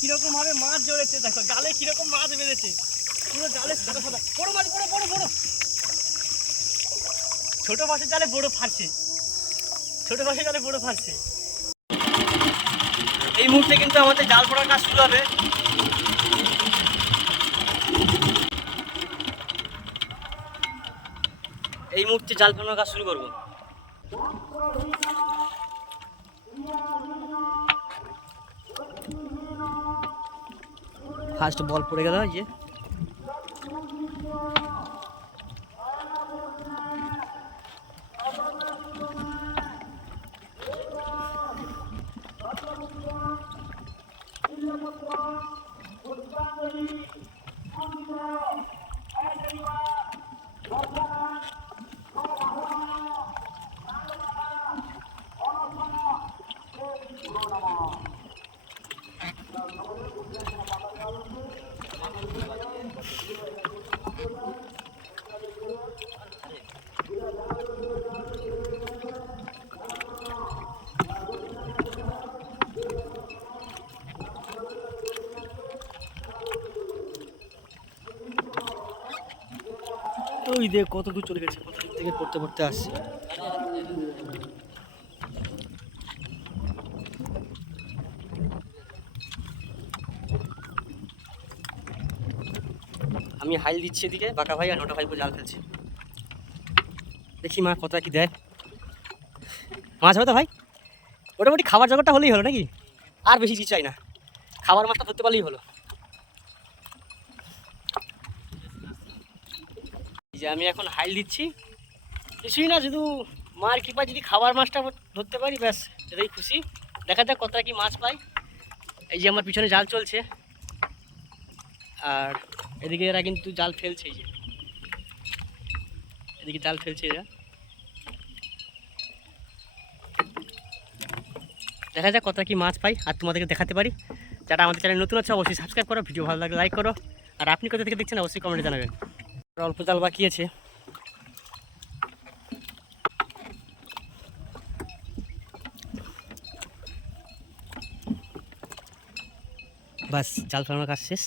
কীরকম ভাবে মাছ জড়েছে দেখো জালে কীরকম মাছ বেঁধেছে। পুরো জালে সাদা সাদা। বড় মাছ বড় বড় বড় ছোট মাছের জালে বড় ফাঁসছে ছোট মাছের জালে বড় ফাঁসছে এই মুহূর্তে কিন্তু আমাদের জাল পড়ার কাজ শুরু হবে। এই মুহূর্তে জাল ফেলানোর কাজ শুরু করব। ফার্স্ট বল পড়ে গেল এই যে ওই দেখ কত দূর চলে গেছে কত দূর থেকে পড়তে পড়তে আসছে। আমি হাইল দিচ্ছি এদিকে, বাঁকা ভাই আর নোটা ভাই জাল ফেলছে। দেখি মা কত কি দেয়। মাছ হবে তো ভাই? মোটামুটি খাবার জগৎটা হলেই হলো নাকি? আর বেশি কিছু চাই না। খাবার মাছটা ধরতে পারলেই হলো। যে আমি এখন হাইল দিচ্ছি। কিছুই না, শুধু মার কৃপা যদি খাবার মাছটা ধরতে পারি, ব্যাস, এটাই খুশি। দেখা যাক কতটা কি মাছ পাই। এই যে আমার পিছনে জাল চলছে। আর এদিকে এরা কিন্তু জাল ফেলছে এই যে। এদিকে জাল ফেলছে এরা। দেখা যাক কতটা কি মাছ পাই, আর তোমাদেরকে দেখাতে পারি। যারা আমাদের চ্যানেল নতুন আছে, অবশ্যই সাবস্ক্রাইব করো ভিডিও ভালো লাগলে লাইক করো। আর আপনি কোথা থেকে দেখছেন, অবশ্যই কমেন্টে জানাবেন। অল্প জাল বাকি আছে বাস, জাল ফেলানোর কাজ শেষ।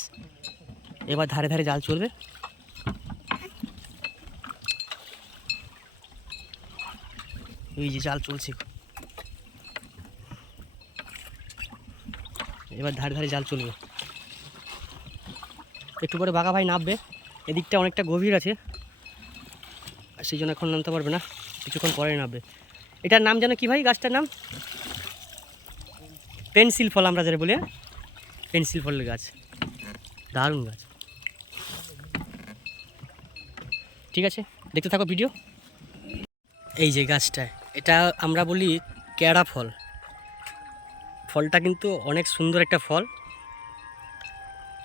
এবার ধারে ধারে জাল চলবে। এই যে জাল চলছে। এবার ধারে ধারে জাল চলবে। একটু পরে বাঘা ভাই নামবে। এদিকটা অনেকটা গভীর আছে। সেই জন্য এখন নামতে পারবে না, কিছুক্ষণ পরে নামবে। এটার নাম যেন কি ভাই, গাছটার নাম? পেন্সিল ফল আমরা যারা বলি হ্যাঁ? পেন্সিল ফলের গাছ। দারুণ গাছ। ঠিক আছে, দেখতে থাকো ভিডিও। এই যে গাছটা এটা আমরা বলি ক্যাড়া ফল। ফলটা কিন্তু অনেক সুন্দর একটা ফল।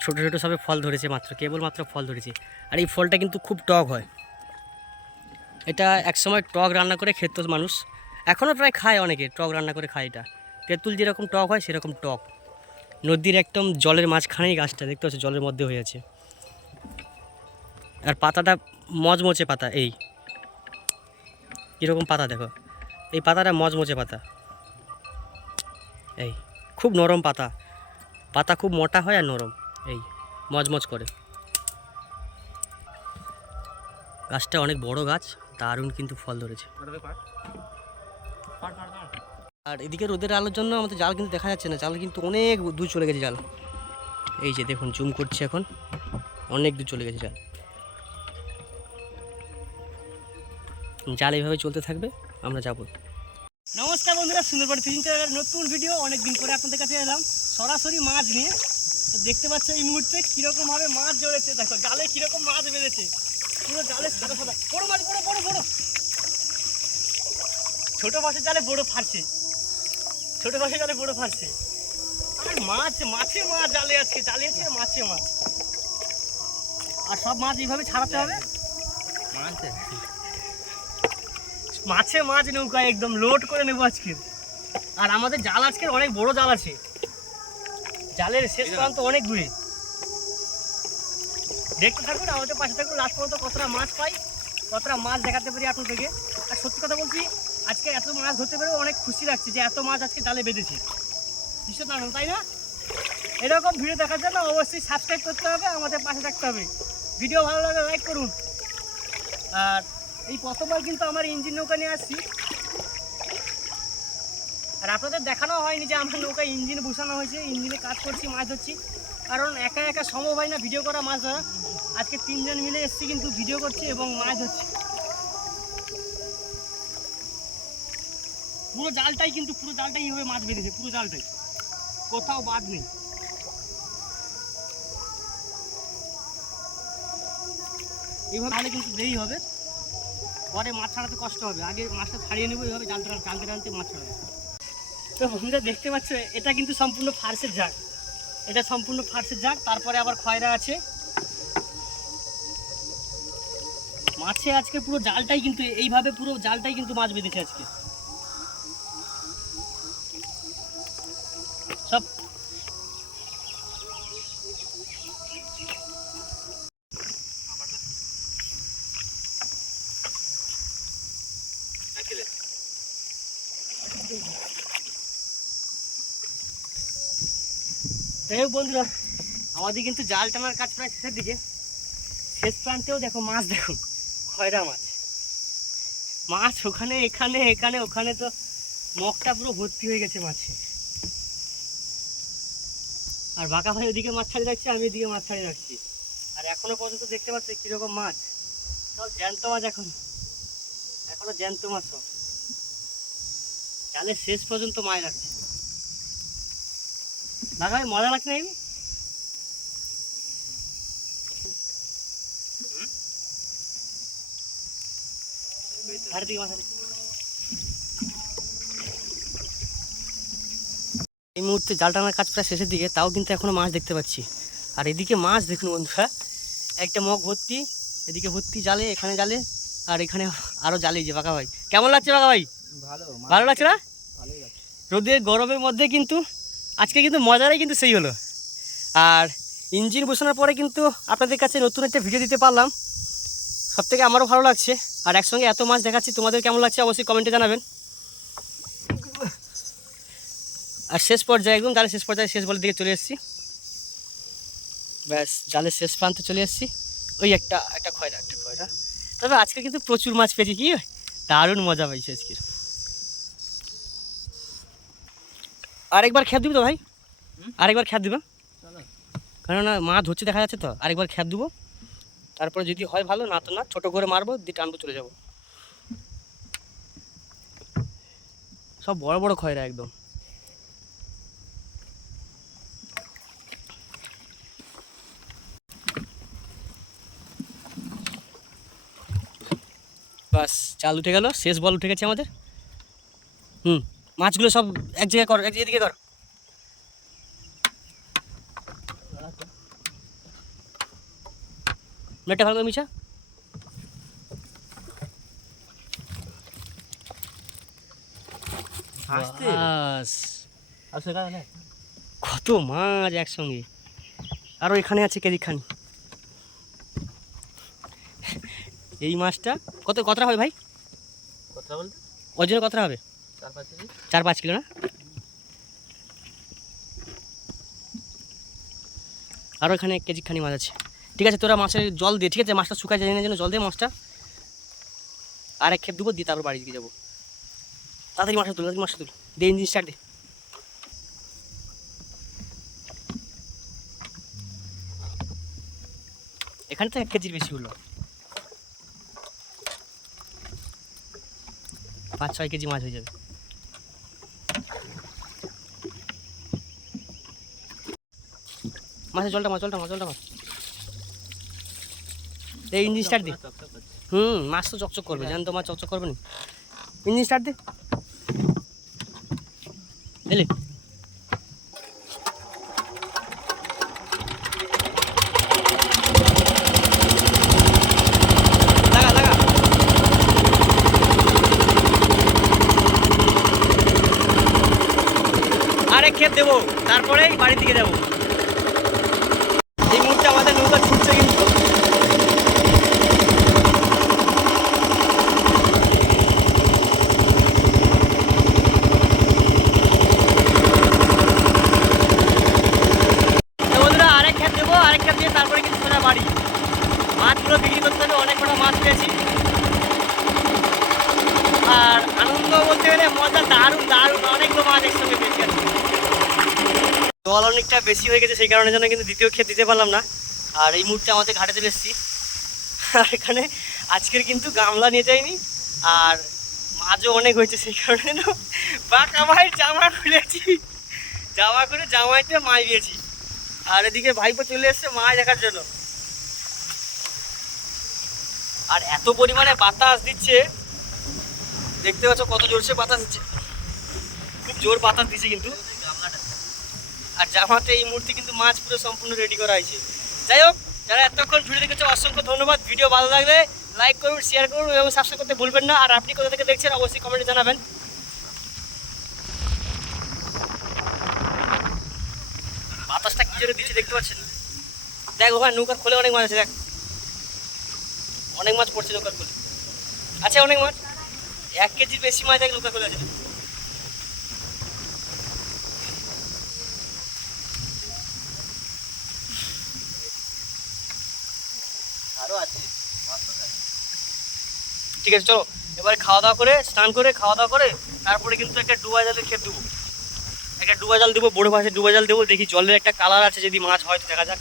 ছোট ছোটো সবে ফল ধরেছে মাত্র কেবল মাত্র ফল ধরেছে। আর এই ফলটা কিন্তু খুব টক হয়। এটা একসময় টক রান্না করে খেত মানুষ এখনও প্রায় খায় অনেকে, টক রান্না করে খায় এটা। তেঁতুল যেরকম টক হয়, সেরকম টক। নদীর একদম জলের মাঝখানেই গাছটা, দেখতে পাচ্ছ, জলের মধ্যে হয়ে আছে। আর পাতাটা মজমচে পাতা, এই। কীরকম পাতা দেখো। এই পাতাটা মজমচে পাতা। এই, খুব নরম পাতা। পাতা খুব মোটা হয় আর নরম। এই, মজমজ করে। গাছটা অনেক বড় গাছ, দারুণ কিন্তু ফল ধরেছে। আর এদিকে রোদের আলোর জন্য আমাদের জাল কিন্তু দেখা যাচ্ছে না, জাল কিন্তু অনেক দূর চলে গেছে জাল। এই যে দেখুন, জুম করছে এখন, অনেক দূর চলে গেছে জাল। জাল এইভাবে চলতে থাকবে, আমরা যাব। নমস্কার বন্ধুরা, সুন্দরবন ফিশিং চ্যানেলের নতুন ভিডিও অনেক দিন পরে আপনাদের কাছে এলাম। সরাসরি মাছ নিয়ে দেখতে পাচ্ছ এই মুহূর্তে কীরকম ভাবে মাছ জড়েছে দেখো, জালে কীরকম মাছ বেঁধেছে। পুরো জালে সাদা সাদা। বড় মাছ বড় বড় বড়। ছোট মাছের জালে বড় ফাঁসছে ছোট মাছের জালে বড় ফাঁসছে আর মাছ মাছে মাছ জালে আজকে জালে আছে আর মাছে। মাছ আর সব মাছ এইভাবে ছাড়াতে হবে? মাছে মাছ নৌকা একদম লোড করে নেব আজকে। আর আমাদের জাল আজকের অনেক বড় জাল আছে। জালের শেষ প্রান্ত অনেক দূরে। দেখতে থাকুন, আমাদের পাশে থাকুন লাস্ট পর্যন্ত কতটা মাছ পাই, কতটা মাছ দেখাতে পারি আপনাদেরকে আর সত্যি কথা বলছি, আজকে এত মাছ ধরতে পেরে অনেক খুশি লাগছে যে এত মাছ আজকে জালে বেঁধেছে। ভীষণ আনন্দ, তাই না? এরকম ভিডিও দেখার জন্য অবশ্যই সাবস্ক্রাইব করতে হবে, আমাদের পাশে থাকতে হবে। ভিডিও ভালো লাগলে লাইক করুন। আর এই প্রথমবার কিন্তু আমার ইঞ্জিন নৌকা নিয়ে আসছি। আর আপনাদের দেখানো হয়নি যে আমার নৌকায় ইঞ্জিন বসানো হয়েছে, ইঞ্জিনে কাজ করছি, মাছ ধরছি। কারণ একা একা সম্ভব হয় না ভিডিও করা, মাছ ধরা। আজকে তিনজন মিলে এসেছি কিন্তু ভিডিও করছি এবং মাছ ধরছি। পুরো জালটাই কিন্তু, পুরো জালটাই এইভাবে মাছ বেঁধেছে, পুরো জালটাই। কোথাও বাদ নেই। এইভাবে তাহলে কিন্তু দেরি হবে। পরে মাছ ছাড়াতে কষ্ট হবে। আগে মাছটা ছাড়িয়ে নেব, এইভাবে জালটা টানতে টানতে মাছ ছাড়াবো। তো বন্ধুরা দেখতে পাচ্ছ, এটা কিন্তু সম্পূর্ণ ফার্সের জাগ এটা সম্পূর্ণ ফার্সের জাগ তারপরে আবার খয়রা আছে। মাছে আজকে পুরো জালটাই কিন্তু, এইভাবে পুরো জালটাই কিন্তু মাছ বেঁধেছে আজকে। সব যাই হোক বন্ধুরা, আমাদের কিন্তু জাল টানার কাজ প্রায় শেষের দিকে। শেষ প্রান্তেও দেখো মাছ, দেখুন, খয়রা মাছ। মাছ ওখানে, এখানে এখানে, ওখানে তো মগটা পুরো ভর্তি হয়ে গেছে মাছে। আর বাঁকা ভাই ওদিকে মাছ ছাড়িয়ে রাখছে, আমি এদিকে মাছ ছাড়িয়ে রাখছি। আর এখনও পর্যন্ত দেখতে পাচ্ছি কীরকম মাছ। সব জ্যান্ত মাছ এখন। এখনও জ্যান্ত মাছ সব। জালের শেষ পর্যন্ত মাছ রাখছে। বাঘা ভাই মজা লাগছে না এমনি? ধারে দিকে মাছ আছে। এই মুহূর্তে জাল টানার কাজ প্রায় শেষের দিকে তাও কিন্তু এখনও মাছ দেখতে পাচ্ছি। আর এদিকে মাছ দেখুন বন্ধুরা একটা মগ ভর্তি এদিকে ভর্তি জালে এখানে জালে আর এখানে আরও জালে যে বাঁকা ভাই। কেমন লাগছে বাঁকা ভাই? ভালো ভালো লাগছে না? রোদের গরমের মধ্যে কিন্তু আজকে কিন্তু মজাটাই কিন্তু সেই হলো। আর ইঞ্জিন বসানোর পরে কিন্তু আপনাদের কাছে নতুন একটা ভিডিও দিতে পারলাম। সব থেকে আমারও ভালো লাগছে। আর একসঙ্গে এত মাছ দেখাচ্ছি, তোমাদের কেমন লাগছে অবশ্যই কমেন্টে জানাবেন। আর শেষ পর্যায়ে, একদম জালের শেষ পর্যায়ে, শেষ বলের দিকে চলে এসেছি। ব্যাস, জালের শেষ প্রান্তে চলে এসেছি। ওই একটা একটা খয়রা একটা খয়রা। তবে আজকে কিন্তু প্রচুর মাছ পেয়েছি, কি? দারুণ মজা পাইছি আজকে আরেকবার খ্যাপ দিবি তো ভাই? আরেকবার খ্যাপ দিবা। কেননা মাছ ধরছে দেখা যাচ্ছে তো আরেকবার খ্যাপ দেবো। তারপরে যদি হয় ভালো না তো না ছোটো করে মারবো দিয়ে টানবো চলে যাব। সব বড় বড় খয়রা একদম। বাস চাল উঠে গেল শেষ বল উঠে গেছে আমাদের। হুম। মাছগুলো সব এক জায়গায় কর এক এদিকে কর। নেটটা ভালো করে না কত মাছ একসঙ্গে। আরও এখানে আছে কেজি খানি। এই মাছটা কত কতটা হবে ভাই? কথা বলতে? ওজনে কতটা হবে? চার পাঁচ কিলো না? আরও এখানে কেজি খানি মাছ আছে। ঠিক আছে, তোরা মাছের জল দিয়ে ঠিক আছে? মাছটা শুকায় যায় না জন্য জল দিয়ে মাছটা। আর এক খেপ দেবো, দিয়ে তারপর বাড়ি দিকে যাব। তাড়াতাড়ি মাছটা তুল, তাড়াতাড়ি মাছটা তুল। দে ইঞ্জিন স্টার্ট দে। এখানে তো এক কেজির বেশি হলো। পাঁচ, ছয় কেজি মাছ হয়ে যাবে। মাছের জলটা মাছ জলটা মাছ জলটা মাছ এই ইঞ্জিন স্টার্ট দি। হুম মাছ তো চকচক করবে জান তো মাছ চকচক করবে না। ইঞ্জিন স্টার্ট দি। এলে লাগা লাগা আরেক ক্ষেত দেবো তারপরেই বাড়ির দিকে যাব এই মুহূর্তে আমাদের নৌকা ছুটছে কিন্তু মাছগুলো বিক্রি করতে হবে অনেক কটা মাছ পেয়েছি আর আনন্দ বলতে গেলে মজা দারুণ দারুণ। অনেকগুলো মাছ একসঙ্গে পেয়েছি আর কি। জল অনেকটা বেশি হয়ে গেছে, সেই কারণে জন্য কিন্তু দ্বিতীয় ক্ষেত দিতে পারলাম না। আর এই মুহূর্তে আমাদের ঘাটে চলে এসেছি। আর এখানে আজকের কিন্তু গামলা নিয়ে যাইনি, আর মাছও অনেক হয়েছে সেই কারণে বাঁকা ভাইয়ের জামা খুলেছি। জামা করে জামাইতে মাছ দিয়েছি। আর এদিকে ভাইপো চলে এসছে মাছ দেখার জন্য। আর এত পরিমাণে বাতাস দিচ্ছে। দেখতে পাচ্ছ কত জোরসে বাতাস দিচ্ছে। খুব জোর বাতাস দিচ্ছে কিন্তু। আর জামাতে এই মুহূর্তে কিন্তু মাছ পুরো সম্পূর্ণ রেডি করা হয়েছে। যাই হোক, যারা এতক্ষণ ভিডিও দেখেছ, অসংখ্য ধন্যবাদ। ভিডিও ভালো লাগলে লাইক করুন শেয়ার করুন এবং সাবস্ক্রাইব করতে ভুলবেন না। আর আপনি কোথা থেকে দেখছেন, অবশ্যই কমেন্টে জানাবেন। বাতাসটা কি জোরে দিচ্ছে দেখতে পাচ্ছেন? দেখ, ওখানে নৌকার খোলে অনেক মাছ আছে, দেখ। অনেক মাছ পড়ছে নৌকার খোলে। আছে অনেক মাছ? এক কেজির বেশি মাছ দেখ নৌকার খোলে আরও আছে। ঠিক আছে চলো। এবারে খাওয়া দাওয়া করে স্নান করে খাওয়া দাওয়া করে তারপরে কিন্তু একটা ডুবা জালের খেত দেবো। একটা ডুবা জাল দেবো বড় মাছের ডুবা জাল দেবো দেখি জলের একটা কালার আছে যদি মাছ হয় তো দেখা যাক।